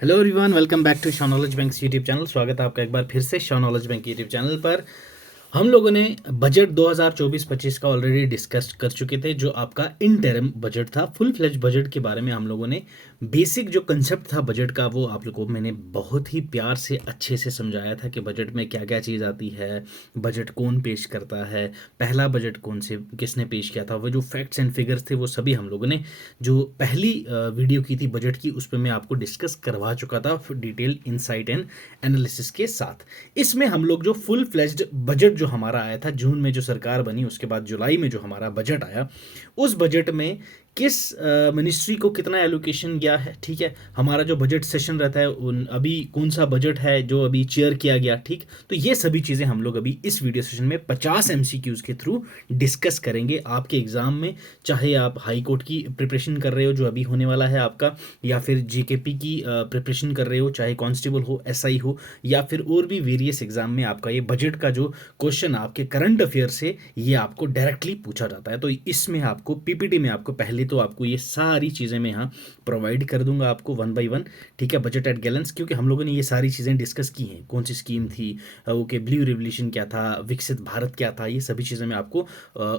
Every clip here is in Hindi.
Hello everyone, welcome back to शॉनॉलेज बैंक यूट्यूब चैनल। स्वागत है आपका एक बार फिर से शॉनॉलेज बैंक यूट्यूब चैनल पर। हम लोगों ने बजट 2024-25 का ऑलरेडी डिस्कस कर चुके थे, जो आपका इंटरिम बजट था। फुल फ्लेज बजट के बारे में हम लोगों ने बेसिक जो कंसेप्ट था बजट का, वो आप लोगों को मैंने बहुत ही प्यार से अच्छे से समझाया था कि बजट में क्या क्या चीज़ आती है, बजट कौन पेश करता है, पहला बजट कौन से किसने पेश किया था, वो जो फैक्ट्स एंड फिगर्स थे वो सभी हम लोगों ने जो पहली वीडियो की थी बजट की, उस पर मैं आपको डिस्कस करवा चुका था डिटेल इंसाइट एंड एनालिसिस के साथ। इसमें हम लोग जो फुल फ्लेज्ड बजट जो हमारा आया था जून में, जो सरकार बनी उसके बाद जुलाई में जो हमारा बजट आया, उस बजट में किस मिनिस्ट्री को कितना एलोकेशन गया है, ठीक है। हमारा जो बजट सेशन रहता है उन अभी कौन सा बजट है जो अभी चेयर किया गया, ठीक। तो ये सभी चीज़ें हम लोग अभी इस वीडियो सेशन में 50 एमसीक्यूज़ के थ्रू डिस्कस करेंगे आपके एग्जाम में। चाहे आप हाई कोर्ट की प्रिपरेशन कर रहे हो जो अभी होने वाला है आपका, या फिर जीकेपी की प्रिपरेशन कर रहे हो, चाहे कांस्टेबल हो, एसआई हो, या फिर और भी वेरियस एग्जाम में आपका ये बजट का जो क्वेश्चन आपके करंट अफेयर से ये आपको डायरेक्टली पूछा जाता है। तो इसमें आपको पीपीटी में आपको पहले तो आपको ये सारी चीज़ें मैं यहाँ प्रोवाइड कर दूंगा आपको वन बाय वन, ठीक है। बजट एट गैलेंस, क्योंकि हम लोगों ने ये सारी चीज़ें डिस्कस की हैं, कौन सी स्कीम थी, ओके, ब्लू रेवोल्यूशन क्या था, विकसित भारत क्या था, ये सभी चीज़ें मैं आपको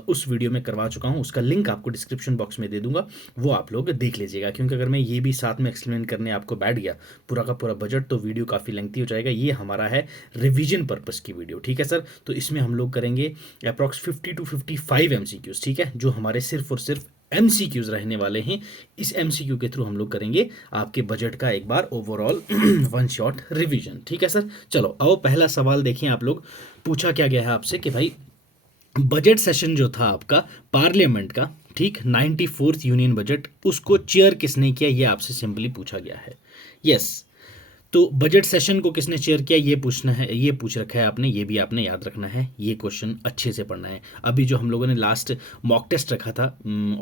उस वीडियो में करवा चुका हूँ। उसका लिंक आपको डिस्क्रिप्शन बॉक्स में दे दूंगा, वो आप लोग देख लीजिएगा। क्योंकि अगर मैं ये भी साथ में एक्सप्लेन करने आपको बैठ गया पूरा का पूरा बजट, तो वीडियो काफ़ी लेंथी हो जाएगा। ये हमारा है रिवीजन पर्पस की वीडियो, ठीक है सर। तो इसमें हम लोग करेंगे अप्रॉक्स 50 टू 55 एमसीक्यूज, ठीक है, जो हमारे सिर्फ और सिर्फ एमसीक्यूज रहने वाले हैं। इस एमसीक्यू के थ्रू हम लोग करेंगे आपके बजट का एक बार ओवरऑल वन शॉट रिवीजन, ठीक है सर। चलो आओ, पहला सवाल देखिए आप लोग। पूछा क्या गया है आपसे कि भाई बजट सेशन जो था आपका पार्लियामेंट का, ठीक, 94th यूनियन बजट, उसको चेयर किसने किया, ये आपसे सिंपली पूछा गया है। यस, तो बजट सेशन को किसने चेयर किया ये पूछना है, ये पूछ रखा है आपने, ये भी आपने याद रखना है, ये क्वेश्चन अच्छे से पढ़ना है। अभी जो हम लोगों ने लास्ट मॉक टेस्ट रखा था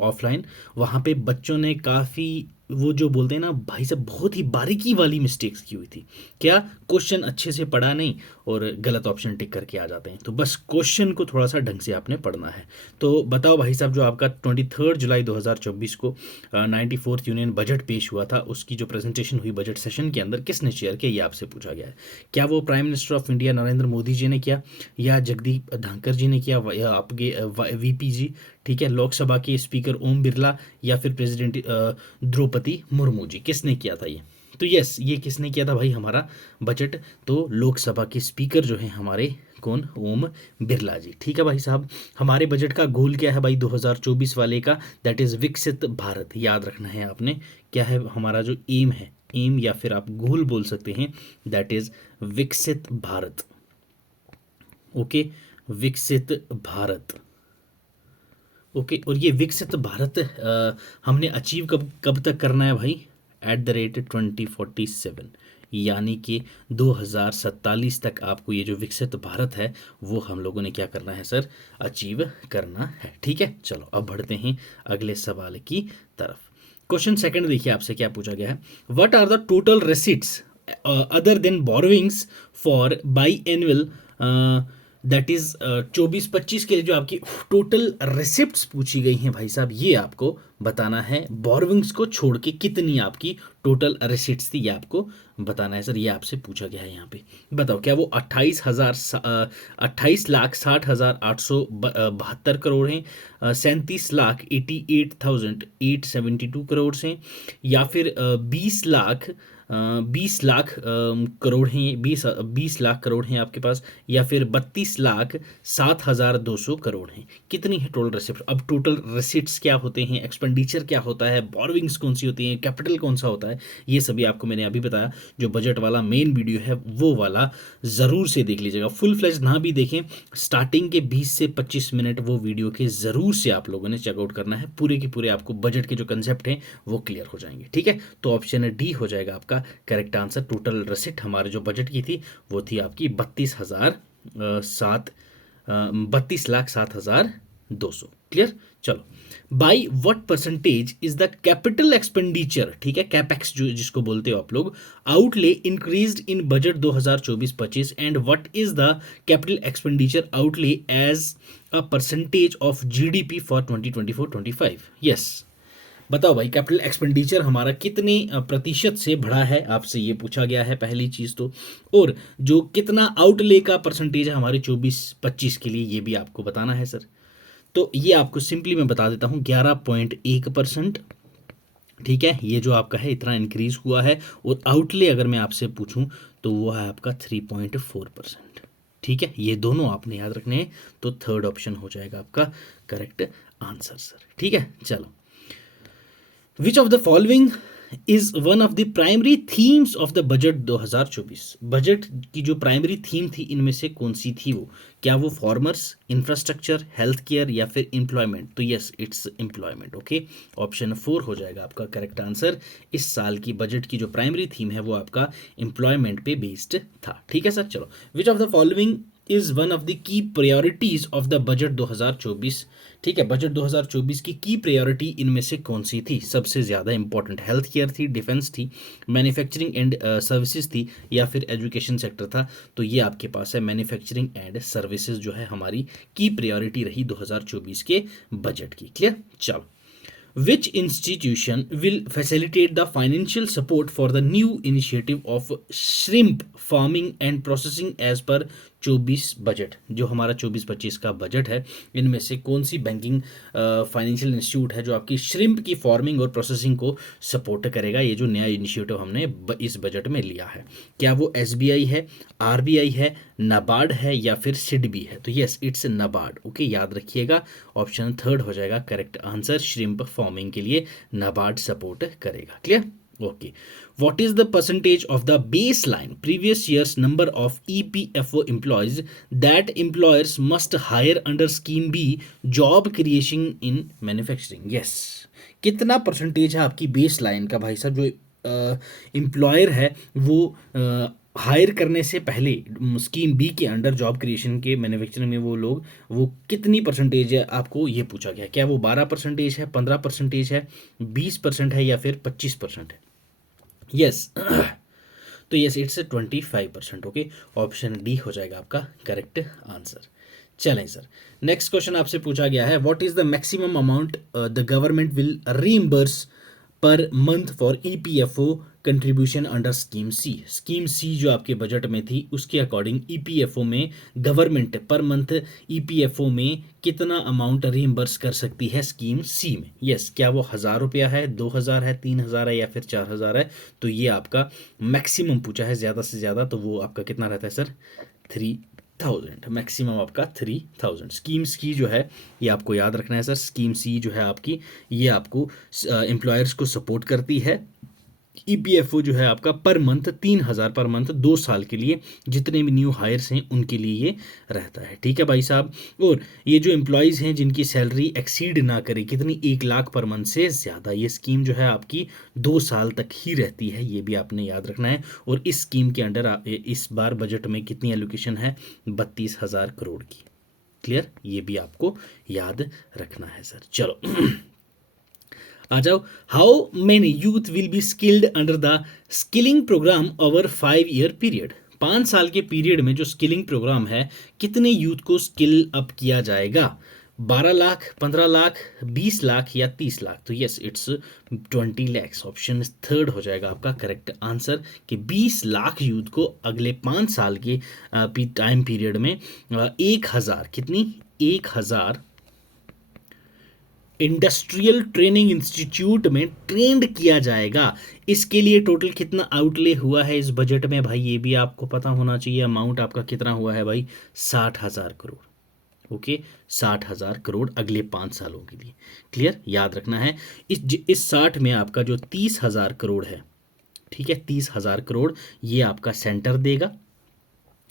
ऑफलाइन, वहाँ पे बच्चों ने काफ़ी वो जो बोलते हैं ना भाई साहब, बहुत ही बारीकी वाली मिस्टेक्स की हुई थी। क्या, क्वेश्चन अच्छे से पढ़ा नहीं और गलत ऑप्शन टिक करके आ जाते हैं। तो बस क्वेश्चन को थोड़ा सा ढंग से आपने पढ़ना है। तो बताओ भाई साहब, जो आपका 23 जुलाई 2024 को 94th यूनियन बजट पेश हुआ था, उसकी जो प्रेजेंटेशन हुई बजट सेशन के अंदर, किसने शेयर किया, ये आपसे पूछा गया है। क्या वो prime minister of India Narendra Modi ji ने किया, या जगदीप धनखड़ जी ने किया, या आपके वीपी जी, ठीक है, लोकसभा के स्पीकर ओम बिरला, या फिर प्रेसिडेंट द्रौपदी मुर्मू जी, किसने किया था ये। तो यस, ये किसने किया था भाई हमारा बजट, तो लोकसभा के स्पीकर जो हैं हमारे, कौन, ओम बिरला जी, ठीक है भाई साहब। हमारे बजट का गोल क्या है भाई 2024 वाले का, दैट इज विकसित भारत, याद रखना है आपने। क्या है हमारा जो एम है, एम या फिर आप गोल बोल सकते हैं, दैट इज विकसित भारत। ओके, विकसित भारत। ओके, और ये विकसित भारत हमने अचीव कब कब तक करना है भाई, एट द रेट 2047, यानी कि 2047 तक आपको ये जो विकसित भारत है वो हम लोगों ने क्या करना है सर, अचीव करना है, ठीक है। चलो अब बढ़ते हैं अगले सवाल की तरफ। क्वेश्चन सेकंड देखिए, आपसे क्या पूछा गया है। What are the total receipts other than borrowings for biannual, that is 24-25 के लिए जो आपकी टोटल रिसिप्ट्स पूछी गई हैं भाई साहब, ये आपको बताना है। बोरोइंग्स को छोड़ के कितनी आपकी टोटल रिसिट्स थी, ये आपको बताना है सर, ये आपसे पूछा गया है यहाँ पे। बताओ, क्या वो 28,60,872 करोड़ हैं, 37,88,872 करोड़ हैं, या फिर 20 लाख करोड़ हैं, 20 लाख करोड़ हैं आपके पास, या फिर 32,07,200 करोड़ हैं। कितनी है टोटल रिसिप्ट। अब टोटल रिसिप्ट्स क्या होते हैं, एक्सपेंडिचर क्या होता है, बोरोइंग्स कौन सी होती हैं, कैपिटल कौन सा होता है, ये सभी आपको मैंने अभी बताया। जो बजट वाला मेन वीडियो है वो वाला ज़रूर से देख लीजिएगा, फुल फ्लेज ना भी देखें, स्टार्टिंग के 20 से 25 मिनट वो वीडियो के ज़रूर से आप लोगों ने चेकआउट करना है। पूरे के पूरे आपको बजट के जो कंसेप्ट हैं वो क्लियर हो जाएंगे, ठीक है। तो ऑप्शन डी हो जाएगा आपका करेक्ट आंसर। टोटल रिसिप्ट हमारे जो बजट की थी वो थी आपकी 32,07,200, क्लियर। चलो, by what percentage is the capital expenditure, ठीक है, कैपेक्स जो जिसको बोलते हो आप लोग, outlay increased in budget 2024-25, and what is the capital expenditure outlay as a percentage of GDP for 2024-25। Yes, बताओ भाई कैपिटल एक्सपेंडिचर हमारा कितने प्रतिशत से बढ़ा है, आपसे ये पूछा गया है पहली चीज तो। और जो कितना आउटले का परसेंटेज है हमारे 24-25 के लिए, ये भी आपको बताना है सर। तो ये आपको सिंपली मैं बता देता हूँ, 11.1%। ठीक है, ये जो आपका है इतना इंक्रीज हुआ है। और आउटले अगर मैं आपसे पूछूं तो वो है आपका 3.4%। ठीक है, ये दोनों आपने याद रखने हैं। तो थर्ड ऑप्शन हो जाएगा आपका करेक्ट आंसर सर। ठीक है, चलो। Which of the following is one of the primary themes of the budget 2024? Budget की जो प्राइमरी थीम थी इनमें से कौन सी थी वो? क्या वो फार्मर्स, इंफ्रास्ट्रक्चर, हेल्थ केयर या फिर एम्प्लॉयमेंट? तो yes, it's employment. Okay, option 4 हो जाएगा आपका करेक्ट आंसर। इस साल की बजट की जो प्राइमरी थीम है वो आपका एम्प्लॉयमेंट पे बेस्ड था। ठीक है सर, चलो। Which of the following is one of the key priorities of the budget 2024? ठीक है, बजट 2024 की प्रायोरिटी इनमें से कौन सी थी? सबसे ज़्यादा इंपॉर्टेंट हेल्थ केयर थी, डिफेंस थी, मैन्युफैक्चरिंग एंड सर्विसेज थी या फिर एजुकेशन सेक्टर था? तो ये आपके पास है मैन्युफैक्चरिंग एंड सर्विसेज जो है हमारी की प्रायोरिटी रही 2024 के बजट की। क्लियर, चलो। Which institution will facilitate the financial support for the new initiative of shrimp farming and processing as per 24 budget? जो हमारा 24-25 का बजट है, इनमें से कौन सी बैंकिंग फाइनेंशियल इंस्टीट्यूट है जो आपकी श्रिम्प की फार्मिंग और प्रोसेसिंग को सपोर्ट करेगा? ये जो नया इनिशिएटिव हमने इस बजट में लिया है, क्या वो एसबीआई है, आरबीआई है, नाबार्ड है या फिर सिडबी है? तो यस, इट्स नाबार्ड। ओके, याद रखिएगा, ऑप्शन थर्ड हो जाएगा करेक्ट आंसर। श्रिम्प फार्मिंग के लिए नाबार्ड सपोर्ट करेगा। Clear, okay. What is the percentage of the baseline previous year's number of EPFO employees that employers must hire under Scheme B job creation in manufacturing? Yes, कितना परसेंटेज है आपकी बेस लाइन का भाई साहब, जो एम्प्लॉयर है वो हायर करने से पहले स्कीम बी के अंडर जॉब क्रिएशन के मैन्युफैक्चरिंग में वो लोग, वो कितनी परसेंटेज है आपको ये पूछा गया। क्या वो 12% है, 15% है, 20% है या फिर 25% है? यस तो yes, it's 25%। Okay, option D हो जाएगा आपका करेक्ट आंसर। चलें सर, नेक्स्ट क्वेश्चन आपसे पूछा गया है, what is the maximum amount the government will reimburse per month for EPFO contribution under scheme C? Scheme C जो आपके बजट में थी उसके अकॉर्डिंग ईपीएफओ में गवर्नमेंट पर मंथ ईपीएफओ में कितना अमाउंट रीइंबर्स कर सकती है स्कीम सी में? यस, क्या वो 1000 रुपया है, 2000 है, 3000 है या फिर 4000 है? तो ये आपका मैक्सिमम पूछा है, ज़्यादा से ज़्यादा, तो वो आपका कितना रहता है सर? 3000। मैक्सिमम आपका 3000। स्कीम्स की जो है ये आपको याद रखना है सर। स्कीम सी जो है आपकी, ये आपको एम्प्लॉयर्स को सपोर्ट करती है। ईपीएफओ जो है आपका पर मंथ 3000 पर मंथ 2 साल के लिए, जितने भी न्यू हायर्स हैं उनके लिए ये रहता है। ठीक है भाई साहब, और ये जो एम्प्लॉयज़ हैं जिनकी सैलरी एक्सीड ना करे कितनी, 1 लाख पर मंथ से ज़्यादा, ये स्कीम जो है आपकी 2 साल तक ही रहती है, ये भी आपने याद रखना है। और इस स्कीम के अंडर इस बार बजट में कितनी एलोकेशन है? 32,000 करोड़ की। क्लियर, ये भी आपको याद रखना है सर। चलो आ जाओ। How many youth will be skilled under the skilling programme over 5 year period? 5 साल के पीरियड में जो स्किलिंग प्रोग्राम है, कितने यूथ को स्किल अप किया जाएगा? 12 लाख, 15 लाख, 20 लाख या 30 लाख? तो yes, it's 20 lakhs। Option third हो जाएगा आपका करेक्ट आंसर कि 20 लाख यूथ को अगले 5 साल के टाइम पीरियड में 1000 कितनी, 1000 इंडस्ट्रियल ट्रेनिंग इंस्टीट्यूट में ट्रेंड किया जाएगा। इसके लिए टोटल कितना आउटले हुआ है इस बजट में भाई, ये भी आपको पता होना चाहिए। अमाउंट आपका कितना हुआ है भाई? 60,000 करोड़। ओके, 60,000 करोड़ अगले 5 सालों के लिए। क्लियर, याद रखना है। इस 60 में आपका जो 30,000 करोड़ है, ठीक है, 30,000 करोड़ ये आपका सेंटर देगा।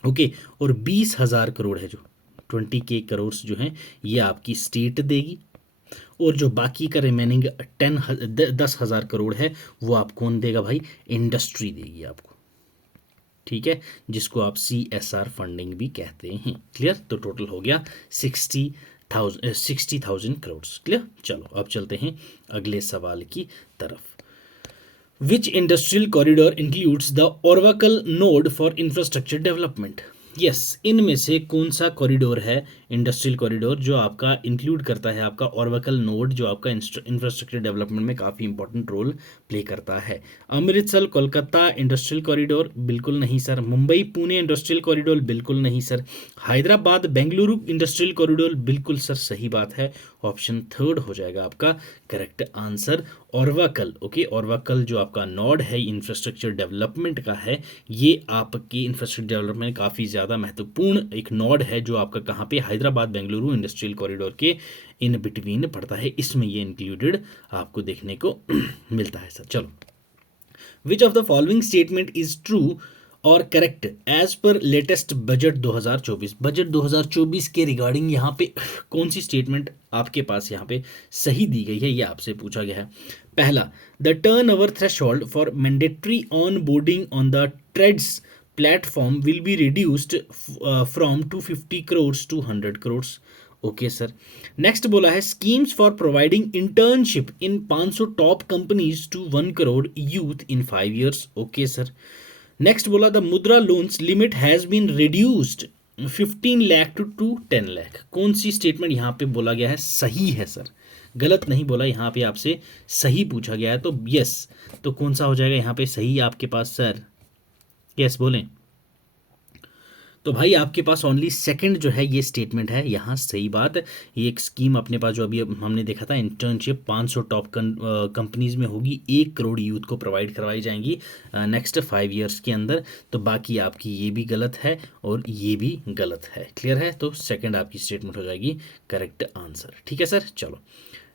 ओके, और 20,000 करोड़ है जो 20K करोड़ जो हैं ये आपकी स्टेट देगी। और जो बाकी का रिमेनिंग 10,000 करोड़ है वो आप कौन देगा भाई? इंडस्ट्री देगी आपको। ठीक है, जिसको आप CSR फंडिंग भी कहते हैं। क्लियर, तो टोटल हो गया 60,000 करोड़। क्लियर, चलो अब चलते हैं अगले सवाल की तरफ। Which industrial corridor includes the Orvakal node for infrastructure development? Yes, इनमें से कौन सा कॉरिडोर है इंडस्ट्रियल कॉरिडोर जो आपका इंक्लूड करता है आपका ओरवकल नोड, जो आपका इंफ्रास्ट्रक्चर डेवलपमेंट में काफ़ी इंपॉर्टेंट रोल प्ले करता है? Amritsar Kolkata industrial corridor? बिल्कुल नहीं sir. Mumbai Pune industrial corridor? बिल्कुल नहीं sir. Hyderabad Bengaluru industrial corridor? बिल्कुल सर, सही बात है। ऑप्शन थर्ड हो जाएगा आपका करेक्ट आंसर, ओरवाकल। ओके, ओरवाकल जो आपका नोड है इंफ्रास्ट्रक्चर डेवलपमेंट का है, ये आपकी इंफ्रास्ट्रक्चर डेवलपमेंट काफ़ी ज़्यादा महत्वपूर्ण एक नोड है, जो आपका कहाँ पे हैदराबाद बेंगलुरु इंडस्ट्रियल कॉरिडोर के इन बिटवीन पड़ता है, इसमें ये इंक्लूडेड आपको देखने को मिलता है सर। चलो, which of the following statement is true और correct as per latest budget 2024? Budget 2024 के रिगार्डिंग यहाँ पे कौन सी स्टेटमेंट आपके पास यहाँ पे सही दी गई है, ये आपसे पूछा गया है। पहला, the turnover threshold for mandatory onboarding on the TReDS platform will be reduced from 250 crore to 100 crore. Okay sir. Next बोला है schemes for providing internship in 500 top companies to 1 crore youth in 5 years। Okay sir. Next बोला the Mudra loans limit has been reduced 15 lakh to 10 lakh. कौन सी स्टेटमेंट यहाँ पे बोला गया है सही है सर? गलत नहीं बोला, यहाँ पे आपसे सही पूछा गया है, तो यस। तो कौन सा हो जाएगा यहाँ पे सही आपके पास सर? यस बोलें। तो भाई आपके पास ओनली सेकंड जो है ये स्टेटमेंट है यहाँ सही बात। ये एक स्कीम अपने पास जो अभी हमने देखा था, इंटर्नशिप 500 टॉप कंपनीज में होगी, 1 करोड़ यूथ को प्रोवाइड करवाई जाएंगी नेक्स्ट 5 years के अंदर। तो बाकी आपकी ये भी गलत है और ये भी गलत है। क्लियर है? तो सेकंड आपकी स्टेटमेंट हो जाएगी करेक्ट आंसर। ठीक है सर। चलो,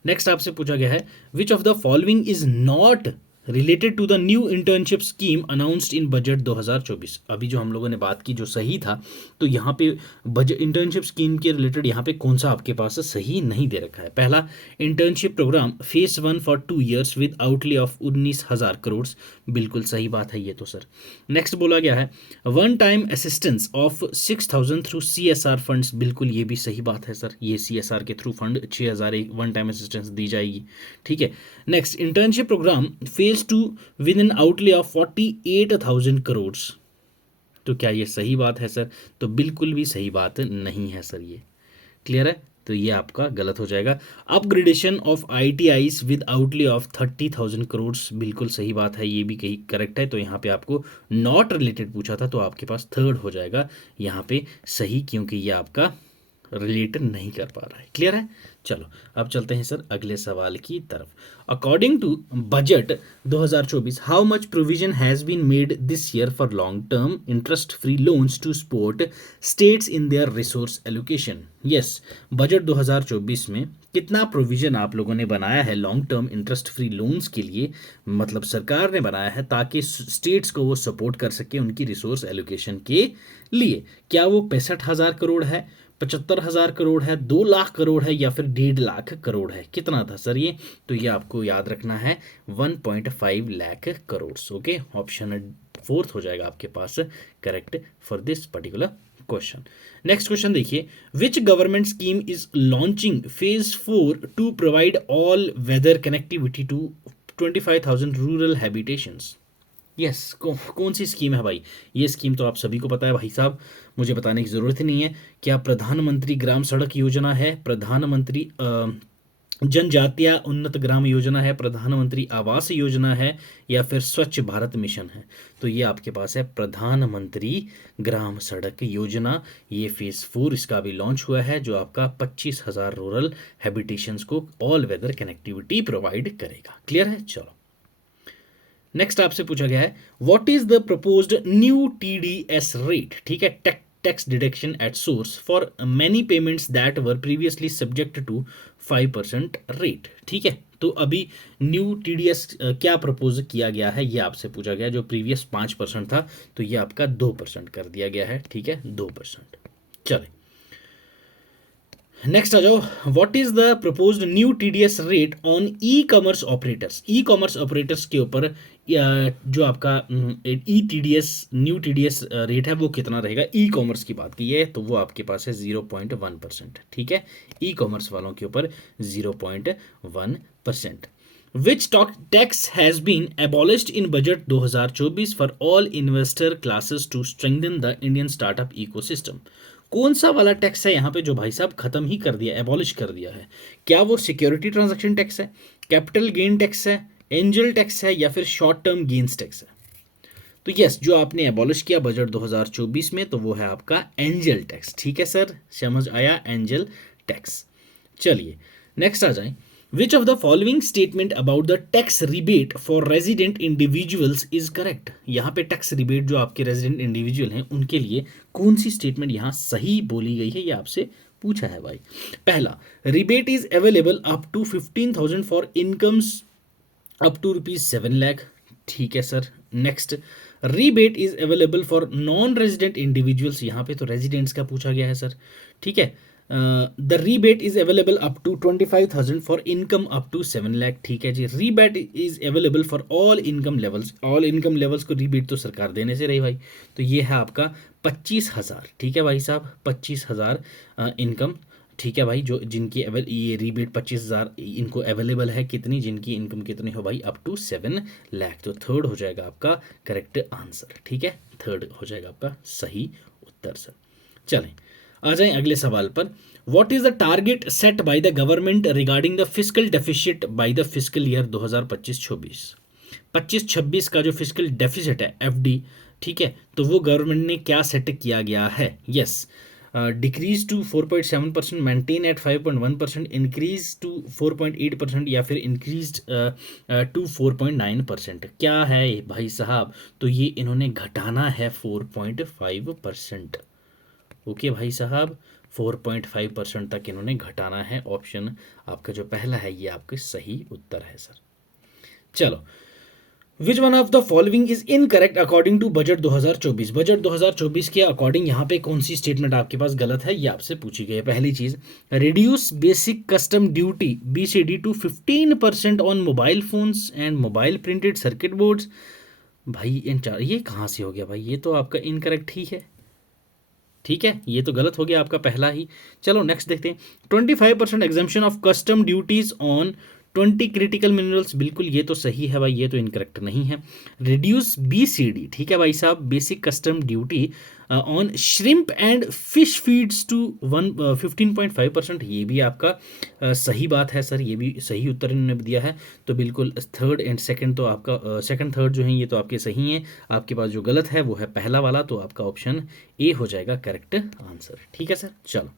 नेक्स्ट आपसे पूछा गया है which of the following is not related to the new internship scheme announced in budget 2024? अभी जो हम लोगों ने बात की जो सही था, तो यहाँ पे बजट इंटर्नशिप स्कीम के रिलेटेड यहाँ पे कौन सा आपके पास सही नहीं दे रखा है? पहला, internship programme phase 1 for 2 years with outlay of 19,000 crore. बिल्कुल सही बात है ये तो सर। नेक्स्ट बोला गया है one time assistance of 6,000 through CSR funds. बिल्कुल ये भी सही बात है सर, ये CSR के थ्रू फंड 6,000 एक वन टाइम असिस्टेंस दी जाएगी। ठीक है। Next, internship programme phase 2 with an outlay of 48,000 crore. तो क्या ये सही बात है सर? तो बिल्कुल भी सही बात नहीं है सर ये। क्लियर है? तो ये आपका गलत हो जाएगा। Upgradation of ITIs with outlay of 30,000 crore. बिल्कुल सही बात है, ये भी कहीं करेक्ट है। तो यहाँ पे आपको नॉट रिलेटेड पूछा था, तो आपके पास थर्ड हो जाएगा यहाँ पे सही, क्योंकि ये आपका रिलेट नहीं कर पा रहा है। क्लियर है? चलो, अब चलते हैं सर अगले सवाल की तरफ। According to budget 2024, how much provision has been made this year for long term interest free loans to support states in their resource allocation? Yes, budget 2024 में कितना प्रोविजन आप लोगों ने बनाया है long term interest free loans के लिए, मतलब सरकार ने बनाया है ताकि स्टेट्स को वो सपोर्ट कर सके उनकी रिसोर्स एलोकेशन के लिए? क्या वो 65,000 करोड़ है, 75,000 करोड़ है, 2 लाख करोड़ है, या फिर 1.5 लाख करोड़ है? कितना था सर ये? तो ये आपको याद रखना है 1.5 lakh crore. Okay, option fourth हो जाएगा आपके पास correct for this particular question. Next question देखिए, which government scheme is launching phase 4 to provide all weather connectivity to 25,000 rural habitations? Yes, कौन सी स्कीम है भाई? ये स्कीम तो आप सभी को पता है भाई साहब, मुझे बताने की ज़रूरत ही नहीं है। क्या प्रधानमंत्री ग्राम सड़क योजना है, प्रधानमंत्री जनजातीय उन्नत ग्राम योजना है, प्रधानमंत्री आवास योजना है, या फिर स्वच्छ भारत मिशन है? तो ये आपके पास है प्रधानमंत्री ग्राम सड़क योजना। ये फेज 4 इसका भी लॉन्च हुआ है, जो आपका 25,000 रूरल हैबिटेशंस को ऑल वेदर कनेक्टिविटी प्रोवाइड करेगा। क्लियर है? चलो, नेक्स्ट आपसे पूछा गया है what is the proposed new TDS rate? ठीक है, tax deduction at source for many payments that were previously subject to 5% rate. ठीक है, तो अभी न्यू TDS क्या प्रपोज किया गया है, ये आपसे पूछा गया। जो प्रीवियस 5% था, तो ये आपका 2% कर दिया गया है। ठीक है, 2%। चले, नेक्स्ट आ जाओ, what is the proposed new TDS rate on e-commerce operators? E-commerce operators के ऊपर जो आपका न्यू TDS रेट है वो कितना रहेगा? ई-कॉमर्स की बात की है, तो वो आपके पास है 0.1%। ठीक है, ई-कॉमर्स वालों के ऊपर 0.1%। Which tax has been abolished in budget 2024 for all investor classes to strengthen the Indian startup ecosystem. कौन सा वाला टैक्स है यहाँ पे जो भाई साहब खत्म ही कर दिया, एबॉलिश कर दिया है? क्या वो सिक्योरिटी ट्रांजैक्शन टैक्स है, कैपिटल गेन टैक्स है, एंजल टैक्स है, या फिर शॉर्ट टर्म गेन्स टैक्स है? तो यस, जो आपने एबॉलिश किया बजट 2024 में, तो वो है आपका एंजल टैक्स। ठीक है सर, समझ आया, एंजल टैक्स। चलिए नेक्स्ट आ जाए। विच of the following statement about the tax rebate for resident individuals is correct? यहाँ पे टैक्स रिबेट जो आपके रेजिडेंट इंडिविजुअल हैं उनके लिए कौन सी स्टेटमेंट यहाँ सही बोली गई है, ये आपसे पूछा है भाई। पहला, rebate is available up to 15,000 for incomes up to ₹7 lakh. ठीक है sir. Next, rebate is available for non resident individuals, यहाँ पे तो रेजिडेंट्स का पूछा गया है सर। ठीक है। The rebate is available up to 25,000 for income up to 7 lakh. ठीक है जी। Rebate is available for all income levels, all income levels को रीबेट तो सरकार देने से रही भाई, तो ये है आपका 25,000। ठीक है भाई साहब, 25,000 इनकम। ठीक है भाई, जो जिनकी ये रीबेट 25,000 इनको अवेलेबल है, कितनी, जिनकी इनकम कितनी हो भाई, अप टू 7 लाख। तो थर्ड हो जाएगा आपका करेक्ट आंसर। ठीक है, थर्ड हो जाएगा आपका सही उत्तर सर। चलें आ जाएं अगले सवाल पर। What is the target set by the government regarding the fiscal deficit by the fiscal year 2025-26? 25-26 का जो फिस्कल डेफिसिट है, एफडी, ठीक है, तो वो गवर्नमेंट ने क्या सेट किया गया है? Yes, decrease to 4.7%, maintain at 5.1%, increase to 4.8%, या फिर इंक्रीज टू 4.9%। क्या है भाई साहब? तो ये इन्होंने घटाना है 4.5%। ओके भाई साहब, 4.5% तक इन्होंने घटाना है। ऑप्शन आपका जो पहला है ये आपके सही उत्तर है सर। चलो, which one of the following is incorrect according to budget 2024? Budget 2024 के अकॉर्डिंग यहाँ पे कौन सी स्टेटमेंट आपके पास गलत है, ये आपसे पूछी गई है। पहली चीज, reduce basic custom duty BCD to 15% on mobile phones and mobile printed circuit boards. भाई ये कहाँ से हो गया भाई? ये तो आपका इनकरेक्ट ही है। ठीक है, ये तो गलत हो गया आपका पहला ही। चलो नेक्स्ट देखते हैं। 25% exemption of custom duties on 20 critical minerals, बिल्कुल ये तो सही है भाई, ये तो इनकरेक्ट नहीं है। रिड्यूस BCD, ठीक है भाई साहब, basic custom duty on shrimp and fish feeds to 15.5%, ये भी आपका सही बात है सर, ये भी सही उत्तर इन्होंने दिया है। तो बिल्कुल थर्ड एंड सेकंड तो आपका सेकंड थर्ड जो है ये तो आपके सही हैं। आपके पास जो गलत है वो है पहला वाला, तो आपका ऑप्शन ए हो जाएगा करेक्ट आंसर। ठीक है सर। चलो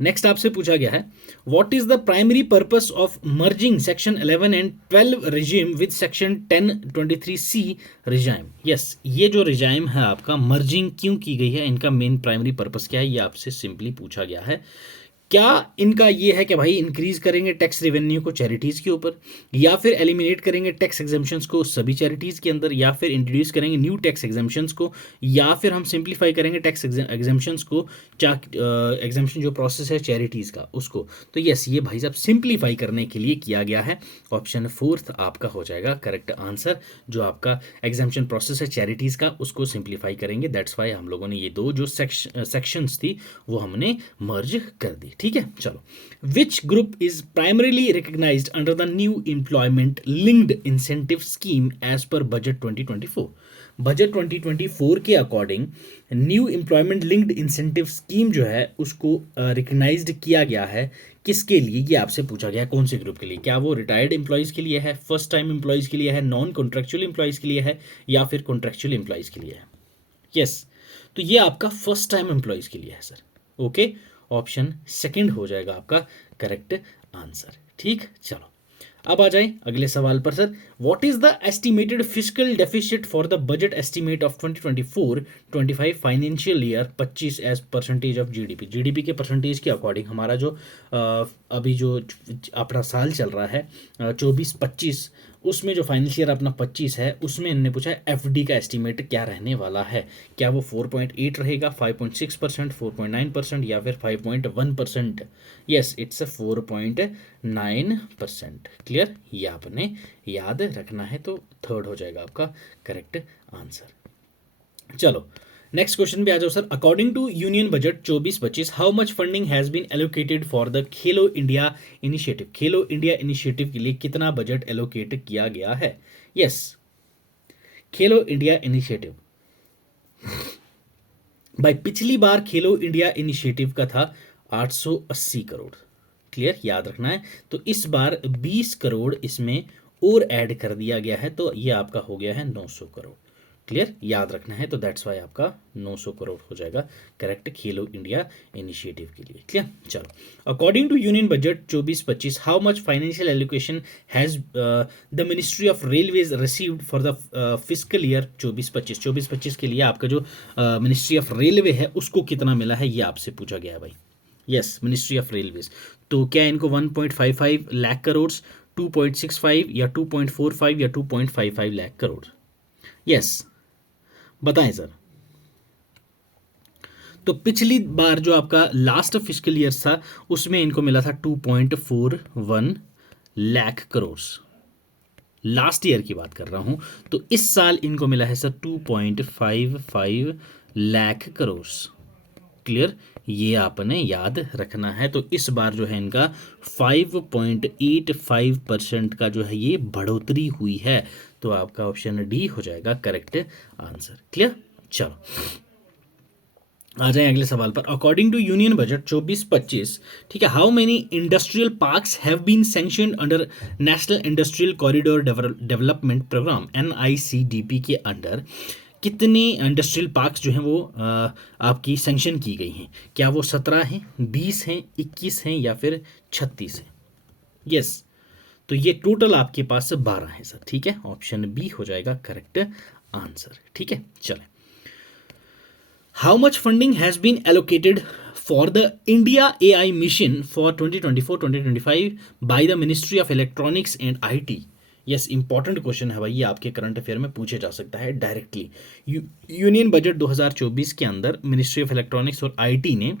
नेक्स्ट आपसे पूछा गया है, what is the primary purpose of merging section 11 and 12 regime with section 1023C regime? Yes, ये जो रिजाइम है आपका, मर्जिंग क्यों की गई है, इनका मेन प्राइमरी पर्पस क्या है, ये आपसे सिंपली पूछा गया है। क्या इनका ये है कि भाई इंक्रीज करेंगे टैक्स रेवेन्यू को चैरिटीज़ के ऊपर, या फिर एलिमिनेट करेंगे टैक्स एग्जाम्पशंस को सभी चैरिटीज़ के अंदर, या फिर इंट्रोड्यूस करेंगे न्यू टैक्स एग्जाम्पशंस को, या फिर हम सिंप्लीफाई करेंगे टैक्स एग्जाम्पशंस को, एग्जाम्पशन जो प्रोसेस है चैरिटीज़ का उसको। तो यस, ये भाई साहब सिंप्लीफाई करने के लिए किया गया है। ऑप्शन फोर्थ आपका हो जाएगा करेक्ट आंसर। जो आपका एग्जाम्पशन प्रोसेस है चैरिटीज़ का उसको सिंप्लीफाई करेंगे, दैट्स वाई हम लोगों ने ये दो जो सेक्शंस थी वो हमने मर्ज कर दी। ठीक है, चलो। Which group is primarily recognised under the new employment linked incentive scheme as per budget 2024? Budget 2024 के according new employment linked incentive scheme जो है उसको रिकग्नाइज्ड किया गया है। किसके लिए, ये आपसे पूछा गया, कौन से ग्रुप के लिए? क्या वो रिटायर्ड एम्प्लॉयज़ के लिए है, फर्स्ट टाइम एम्प्लॉयज़ के लिए है, नॉन कॉन्ट्रेक्चुअल एम्प्लॉयज़ के लिए है, या फिर कॉन्ट्रेक्चुअल एम्प्लॉयज़ के लिए है? यस, तो ये आपका फर्स्ट टाइम एम्प्लॉयज़ के लिए है सर। ओके, ऑप्शन सेकंड हो जाएगा आपका करेक्ट आंसर। ठीक, चलो अब आ जाए अगले सवाल पर sir. What is the estimated fiscal deficit for the budget estimate of 2024-25 financial year 25 as percentage of GDP के परसेंटेज के अकॉर्डिंग हमारा जो अभी जो अपना साल चल रहा है 24-25, उसमें जो फाइनेंशियल ईयर अपना 25 है उसमें इन्होंने पूछा है एफडी का एस्टिमेट क्या रहने वाला है। क्या वो 4.8 रहेगा, 5.6%, 4.9%, या फिर 5.1%? Yes, it's 4.9%। क्लियर, ये आपने याद रखना है, तो थर्ड हो जाएगा आपका करेक्ट आंसर। चलो नेक्स्ट क्वेश्चन पे आ जाओ sir. According to union budget 24-25 how much funding has been allocated for the Khelo India initiative? Khelo India initiative के लिए कितना बजट एलोकेट किया गया है? यस, खेलो इंडिया इनिशिएटिव भाई पिछली बार खेलो इंडिया इनिशिएटिव का था 880 करोड़। क्लियर, याद रखना है। तो इस बार 20 करोड़ इसमें और ऐड कर दिया गया है, तो ये आपका हो गया है 900 करोड़। क्लियर, याद रखना है। तो दैट्स वाई आपका 900 करोड़ हो जाएगा करेक्ट खेलो इंडिया इनिशिएटिव के लिए। क्लियर, चलो। According to union budget 24-25 how much financial allocation has the ministry of railways received for the physical year 24-25 के लिए आपका जो मिनिस्ट्री ऑफ रेलवे है उसको कितना मिला है, ये आपसे पूछा गया है भाई। Yes, ministry of railways. तो क्या इनको 1.55 लाख करोड़, 2.65 या 2.45 या 2.55 लाख करोड़? यस, बताएं सर। तो पिछली बार जो आपका लास्ट फिजिकल ईयर था उसमें इनको मिला था 2.41 लाख करोड़। लास्ट ईयर की बात कर रहा हूं। तो इस साल इनको मिला है सर 2.55 लाख करोड़। क्लियर, ये आपने याद रखना है। तो इस बार जो है इनका 5.85% का जो है ये बढ़ोतरी हुई है। तो आपका ऑप्शन डी हो जाएगा करेक्ट आंसर। क्लियर, चलो आ जाए अगले सवाल पर। अकॉर्डिंग टू यूनियन बजट 24-25, ठीक है, how many industrial parks have been sanctioned under national industrial corridor development programme NICDP के अंडर कितने इंडस्ट्रियल पार्क्स जो हैं वो आपकी सैंक्शन की गई हैं? क्या वो 17 हैं, 20 हैं, 21 हैं या फिर 36 हैं? यस, तो ये टोटल आपके पास 12 है सर। ठीक है, ऑप्शन बी हो जाएगा करेक्ट आंसर। ठीक है, चलें। How much funding has been allocated for the India AI mission for 2024-2025 by the ministry of electronics and IT? Yes, important question है भाई, ये आपके करंट अफेयर में पूछे जा सकता है डायरेक्टली। यूनियन बजट 2024 के अंदर मिनिस्ट्री ऑफ इलेक्ट्रॉनिक्स और IT ने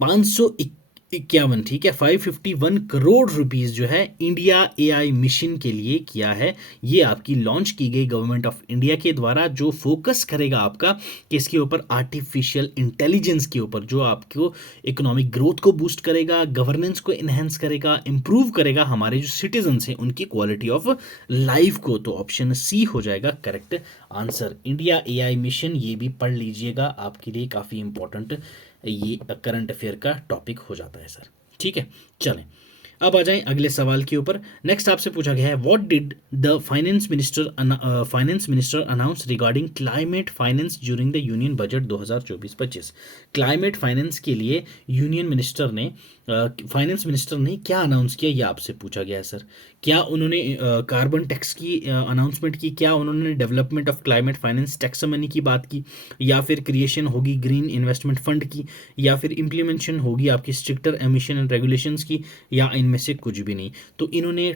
551, ठीक है, 551 करोड़ रुपीस जो है इंडिया AI मिशन के लिए किया है। ये आपकी लॉन्च की गई गवर्नमेंट ऑफ इंडिया के द्वारा, जो फोकस करेगा आपका किसके ऊपर? आर्टिफिशियल इंटेलिजेंस के ऊपर, जो आपको इकोनॉमिक ग्रोथ को बूस्ट करेगा, गवर्नेंस को इन्हेंस करेगा, इंप्रूव करेगा हमारे जो सिटीजन्स हैं उनकी क्वालिटी ऑफ लाइफ को। तो ऑप्शन सी हो जाएगा correct answer. India AI mission, ये भी पढ़ लीजिएगा, आपके लिए काफ़ी इंपॉर्टेंट ये करंट अफेयर का टॉपिक हो जाता है सर। ठीक है, चलें अब आ जाएं अगले सवाल के ऊपर। नेक्स्ट आपसे पूछा गया है what did the finance minister announce regarding climate finance during the union budget 2024-25? Climate finance के लिए फाइनेंस मिनिस्टर ने क्या अनाउंस किया, ये आपसे पूछा गया है सर। क्या उन्होंने कार्बन टैक्स की अनाउंसमेंट की? क्या उन्होंने development of climate finance taxonomy की बात की? या फिर क्रिएशन होगी ग्रीन इन्वेस्टमेंट फंड की? या फिर इम्प्लीमेंटेशन होगी आपकी स्ट्रिक्टर एमिशन एंड रेगुलेशंस की? या इनमें से कुछ भी नहीं? तो इन्होंने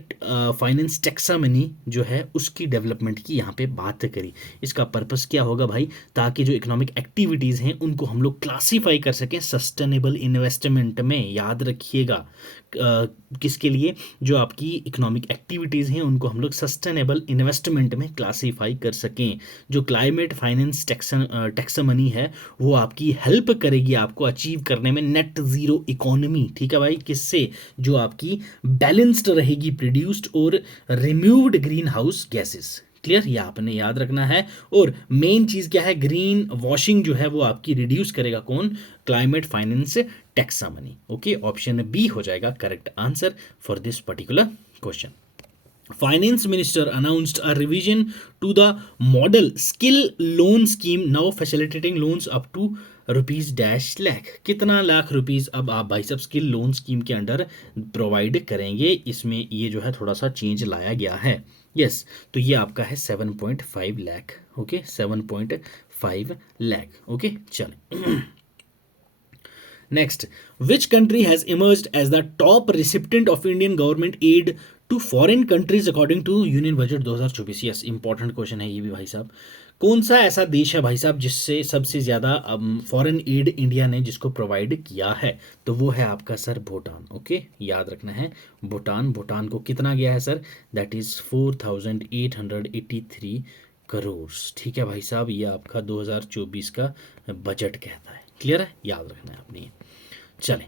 फाइनेंस टैक्सोनॉमी जो है उसकी डेवलपमेंट की यहाँ पे बात करी। इसका पर्पस क्या होगा भाई? ताकि जो इकोनॉमिक एक्टिविटीज़ हैं उनको हम लोग क्लासीफाई कर सकें सस्टेनेबल इन्वेस्टमेंट में। याद रखिएगा किसके लिए? जो आपकी इकोनॉमिक एक्टिविटीज़ हैं उनको हम लोग सस्टेनेबल इन्वेस्टमेंट में क्लासीफाई कर सकें। जो क्लाइमेट फाइनेंस टैक्सोनॉमी है वो आपकी हेल्प करेगी आपको अचीव करने में नेट ज़ीरो इकोनॉमी। ठीक है भाई, किससे? जो आपकी बैलेंस्ड रहेगी प्रोड्यूस्ड और removed green house gases. Clear, ये आपने याद रखना है। और मेन चीज़ क्या है? ग्रीन वॉशिंग जो है वो आपकी रिड्यूस करेगा कौन? Climate finance taxonomy. Okay, option B हो जाएगा correct answer for this particular question. Finance minister announced a revision to the model skill loan scheme now facilitating loans up to ₹1 कितना लाख रुपीस अब आप भाई साहब स्किल लोन स्कीम के अंडर प्रोवाइड करेंगे? इसमें ये जो है थोड़ा सा चेंज लाया गया है। यस, तो ये आपका है 7.5 लाख। ओके, 7.5 लाख। ओके, चलें next. Which country has emerged as the top recipient of Indian government aid to foreign countries according to union budget 2024? Yes, important question है ये भी भाई साहब। कौन सा ऐसा देश है भाई साहब जिससे सबसे ज़्यादा फॉरेन एड इंडिया ने जिसको प्रोवाइड किया है? तो वो है आपका सर भूटान। ओके, याद रखना है भूटान। भूटान को कितना गया है सर? That is 4,883 crore. ठीक है भाई साहब, ये आपका 2024 का बजट कहता है। क्लियर है, याद रखना है आपने ये। चलें,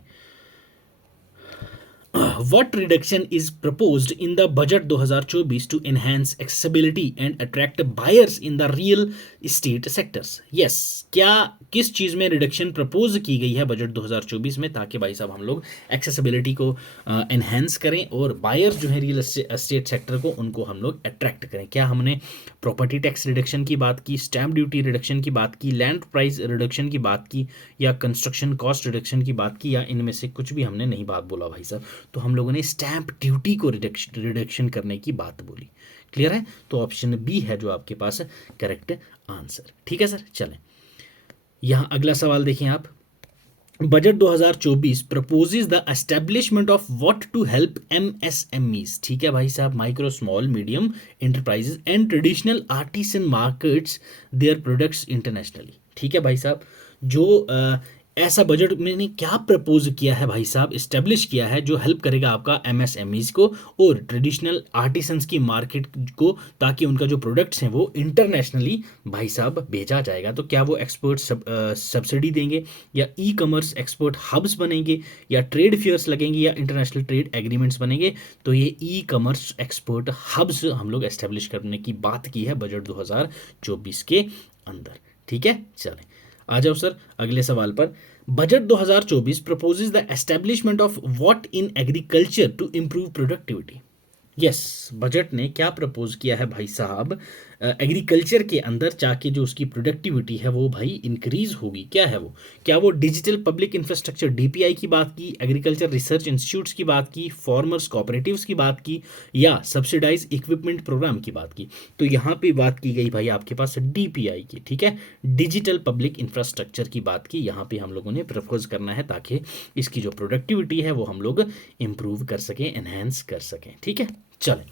what reduction is proposed in the budget 2024 to enhance accessibility and attract buyers in the real estate sectors? Yes, क्या किस चीज़ में रिडक्शन प्रपोज की गई है बजट 2024 में, ताकि भाई साहब हम लोग एक्सेसिबिलिटी को एनहेंस करें और बायर्स जो है रियल एस्टेट सेक्टर को, उनको हम लोग अट्रैक्ट करें। क्या हमने प्रॉपर्टी टैक्स रिडक्शन की बात की, स्टैम्प ड्यूटी रिडक्शन की बात की, लैंड प्राइस रिडक्शन की बात की, या कंस्ट्रक्शन कॉस्ट रिडक्शन की बात की, या इनमें से कुछ भी हमने नहीं बात बोला भाई साहब? तो हम लोगों ने स्टैम्प ड्यूटी को रिडक्शन करने की बात बोली। क्लियर है, तो ऑप्शन बी है जो आपके पास करेक्ट आंसर। ठीक है सर, चलें यहां अगला सवाल देखें आप। Budget 2024 proposes the establishment of what to help MSMEs. ठीक है भाई साहब, micro small medium enterprises and traditional artisan markets their products internationally. ठीक है भाई साहब, जो ऐसा बजट मैंने क्या प्रपोज किया है भाई साहब, इस्टेब्लिश किया है, जो हेल्प करेगा आपका एमएसएमईज को और ट्रेडिशनल आर्टिसंस की मार्केट को, ताकि उनका जो प्रोडक्ट्स हैं वो इंटरनेशनली भाई साहब भेजा जाएगा। तो क्या वो एक्सपर्ट सब्सिडी देंगे, या ई कॉमर्स एक्सपर्ट हब्स बनेंगे, या ट्रेड फेयर्स लगेंगे, या इंटरनेशनल ट्रेड एग्रीमेंट्स बनेंगे? तो ये ई कॉमर्स एक्सपर्ट हब्स हम लोग एस्टेब्लिश करने की बात की है बजट 2024 के अंदर। ठीक है, चलें आ जाओ सर अगले सवाल पर। Budget 2024 proposes the establishment of what in agriculture to improve productivity. Yes, budget ने क्या प्रपोज किया है भाई साहब एग्रीकल्चर के अंदर, चाहे जो उसकी प्रोडक्टिविटी है वो भाई इंक्रीज होगी। क्या है वो? क्या वो डिजिटल पब्लिक इंफ्रास्ट्रक्चर डीपीआई की बात की, एग्रीकल्चर रिसर्च इंस्टीट्यूट्स की बात की, फार्मर्स कोऑपरेटिव्स की बात की, या सब्सिडाइज इक्विपमेंट प्रोग्राम की बात की? तो यहाँ पे बात की गई भाई आपके पास डीपीआई की। ठीक है, डिजिटल पब्लिक इंफ्रास्ट्रक्चर की बात की यहाँ पे हम लोगों ने प्रपोज करना है, ताकि इसकी जो प्रोडक्टिविटी है वो हम लोग इंप्रूव कर सकें, एनहेंस कर सकें। ठीक है, चलें।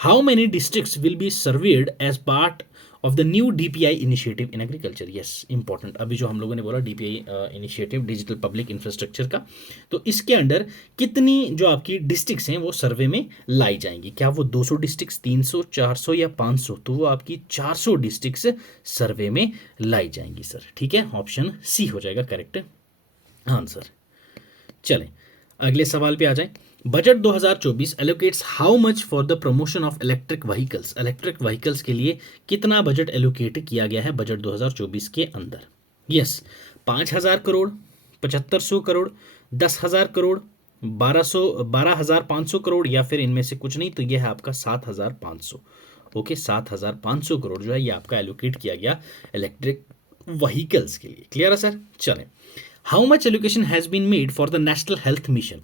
How many districts will be served as part of the new DPI initiative in agriculture? Yes, important. अभी जो हम लोगों ने बोला DPI initiative digital public infrastructure का, तो इसके अंडर कितनी जो आपकी डिस्ट्रिक्ट्स हैं वो सर्वे में लाई जाएंगी? क्या वो 200 डिस्ट्रिक्ट्स, 300, 400 या 500? तो वो आपकी 400 डिस्ट्रिक्ट्स सर्वे में लाई जाएंगी सर। ठीक है, ऑप्शन सी हो जाएगा करेक्ट आंसर। चलें अगले सवाल पे आ जाएं। Budget 2024 allocates how much for the promotion of electric vehicles? Electric vehicles के लिए कितना बजट एलोकेट किया गया है बजट 2024 के अंदर? यस, 5,000 करोड़, 7,500 करोड़, 10,000 करोड़, 12,500 करोड़, या फिर इनमें से कुछ नहीं? तो यह है आपका 7,500। ओके, 7,500 करोड़ जो है ये आपका एलोकेट किया गया इलेक्ट्रिक व्हीकल्स के लिए। क्लियर है सर, चलें। How much allocation has been made for the national health mission?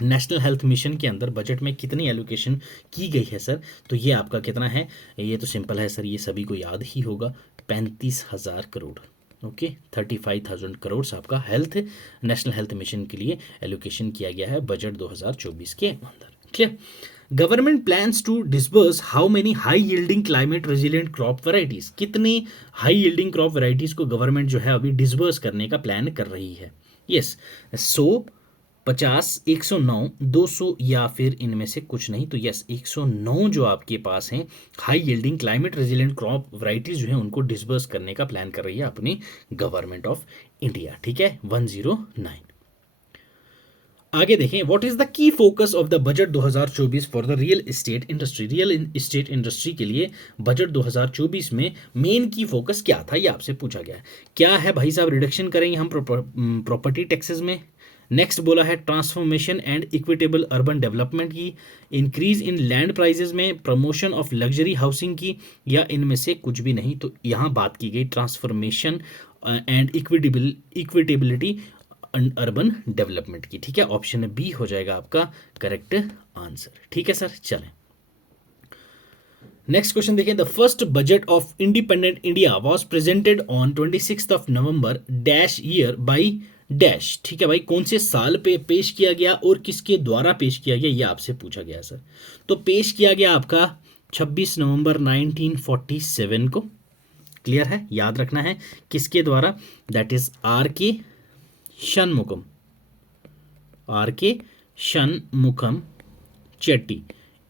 National health mission के अंदर बजट में कितनी एलोकेशन की गई है सर? तो ये आपका कितना है? ये तो सिंपल है सर, ये सभी को याद ही होगा, 35,000 करोड़। ओके, 35,000 करोड़ आपका हेल्थ नेशनल हेल्थ मिशन के लिए एलोकेशन किया गया है बजट 2024 के अंदर। Clear? Government plans to disburse how many high yielding climate resilient crop varieties? कितनी हाई यील्डिंग क्रॉप वैरायटीज को गवर्नमेंट जो है अभी डिस्बर्स करने का प्लान कर रही है? यस, 100, 50, 109, 200, या फिर इनमें से कुछ नहीं? तो यस, 109 जो आपके पास हैं high yielding climate resilient crop varieties जो है उनको डिस्बर्स करने का प्लान कर रही है अपनी गवर्नमेंट ऑफ इंडिया। ठीक है, 109। आगे देखें, what is the key focus of the budget 2024 for the real estate industry? Real estate industry के लिए बजट 2024 में मेन की फोकस क्या था, ये आपसे पूछा गया है। क्या है भाई साहब? रिडक्शन करेंगे हम प्रॉपर्टी टैक्सेस में। नेक्स्ट बोला है transformation and equitable urban development की, इंक्रीज इन लैंड प्राइजेस में, प्रमोशन ऑफ लग्जरी हाउसिंग की, या इनमें से कुछ भी नहीं? तो यहाँ बात की गई ट्रांसफॉर्मेशन एंड इक्विटेबिलिटी अर्बन डेवलपमेंट की। ठीक है, ऑप्शन बी हो जाएगा आपका करेक्ट आंसर। ठीक है सर, चलें नेक्स्ट क्वेश्चन देखें। The first budget of independent India was presented on 26 of November dash year by dash. ठीक है भाई, कौन से साल पे पेश किया गया और किसके द्वारा पेश किया गया, ये आपसे पूछा गया सर। तो पेश किया गया आपका 26 नवंबर 1947 को। क्लियर है, याद रखना है किसके द्वारा? दैट इज आर के षणमुखम चेट्टी,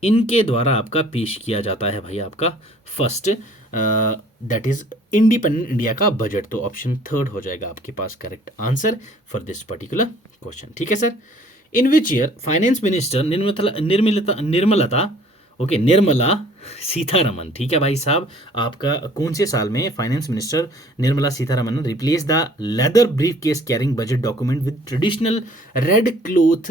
इनके द्वारा आपका पेश किया जाता है भाई आपका first that is independent India का बजट। तो ऑप्शन थर्ड हो जाएगा आपके पास correct answer for this particular question. ठीक है sir. In which year finance minister Nirmala Sitharaman, ठीक है भाई साहब, आपका कौन से साल में finance minister Nirmala Sitharaman replace the leather brief case carrying budget document with traditional red cloth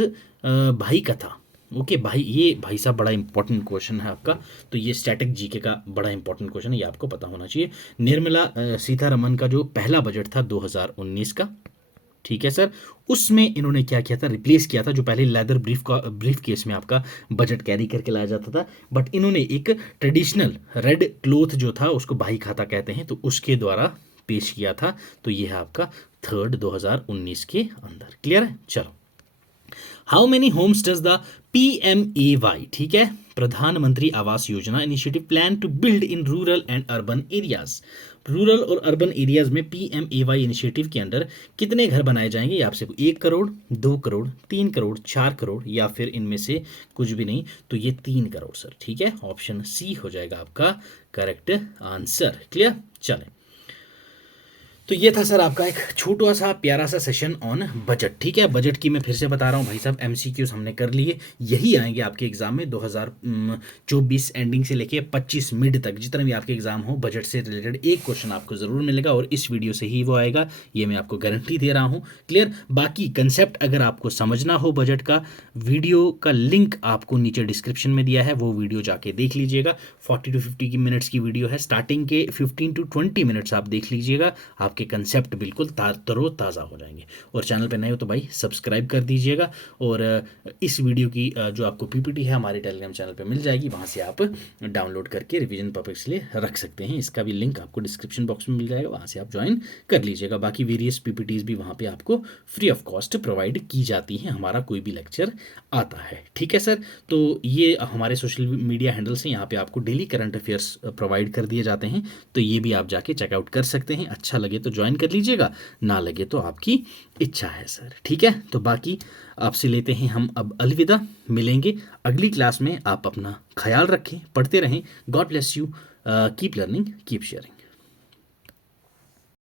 bahi khata. Okay भाई, ये भाई साहब बड़ा इंपॉर्टेंट क्वेश्चन है आपका, तो ये स्टैटिक जीके का बड़ा इंपॉर्टेंट क्वेश्चन है, ये आपको पता होना चाहिए। निर्मला सीतारमन का जो पहला बजट था 2019 का, ठीक है सर, उसमें इन्होंने क्या किया था, रिप्लेस किया था जो पहले लेदर ब्रीफ केस में आपका बजट कैरी करके लाया जाता था, बट इन्होंने एक ट्रेडिशनल रेड क्लोथ जो था उसको भाई खाता कहते हैं, तो उसके द्वारा पेश किया था। तो ये है आपका थर्ड 2019 के अंदर। क्लियर है? चलो, how many homes does the PMAY, ठीक है, Pradhan Mantri Awas Yojana initiative plan to build in rural and urban areas. Rural और अर्बन एरियाज में PMAY इनिशिएटिव के अंडर कितने घर बनाए जाएंगे? ये आपसे 1 करोड़, 2 करोड़, 3 करोड़, 4 करोड़, या फिर इनमें से कुछ भी नहीं, तो ये 3 करोड़ सर। ठीक है, ऑप्शन सी हो जाएगा आपका करेक्ट आंसर। क्लियर? चले, तो ये था सर आपका एक छोटा सा प्यारा सा सेशन ऑन बजट। ठीक है, बजट की मैं फिर से बता रहा हूँ भाई साहब, MCQs हमने कर लिए, यही आएंगे आपके एग्जाम में 2024 एंडिंग से लेके 25 मिड तक, जितने भी आपके एग्जाम हो बजट से रिलेटेड एक क्वेश्चन आपको ज़रूर मिलेगा, और इस वीडियो से ही वो आएगा, ये मैं आपको गारंटी दे रहा हूँ। क्लियर? बाकी कंसेप्ट अगर आपको समझना हो बजट का, वीडियो का लिंक आपको नीचे डिस्क्रिप्शन में दिया है, वो वीडियो जाके देख लीजिएगा। 40 to 50 मिनट्स की वीडियो है, स्टार्टिंग के 15 to 20 मिनट्स आप देख लीजिएगा, आपके कंसेप्ट बिल्कुल तरोताज़ा हो जाएंगे। और चैनल पे नए हो तो भाई सब्सक्राइब कर दीजिएगा, और इस वीडियो की जो आपको PPT है हमारे टेलीग्राम चैनल पे मिल जाएगी, वहाँ से आप डाउनलोड करके रिवीजन पर्पस के लिए रख सकते हैं। इसका भी लिंक आपको डिस्क्रिप्शन बॉक्स में मिल जाएगा, वहाँ से आप ज्वाइन कर लीजिएगा। बाकी वेरियस PPTs भी वहाँ पर आपको फ्री ऑफ कॉस्ट प्रोवाइड की जाती हैं, हमारा कोई भी लेक्चर आता है। ठीक है सर, तो ये हमारे सोशल मीडिया हैंडल्स हैं, यहाँ पे आपको डेली करंट अफेयर्स प्रोवाइड कर दिए जाते हैं, तो ये भी आप जाके चेकआउट कर सकते हैं। अच्छा लगे तो ज्वाइन कर लीजिएगा, ना लगे तो आपकी इच्छा है सर। ठीक है, तो बाकी आपसे लेते हैं हम अब अलविदा, मिलेंगे अगली क्लास में। आप अपना ख्याल रखें, पढ़ते रहें। God bless you, keep learning, keep sharing.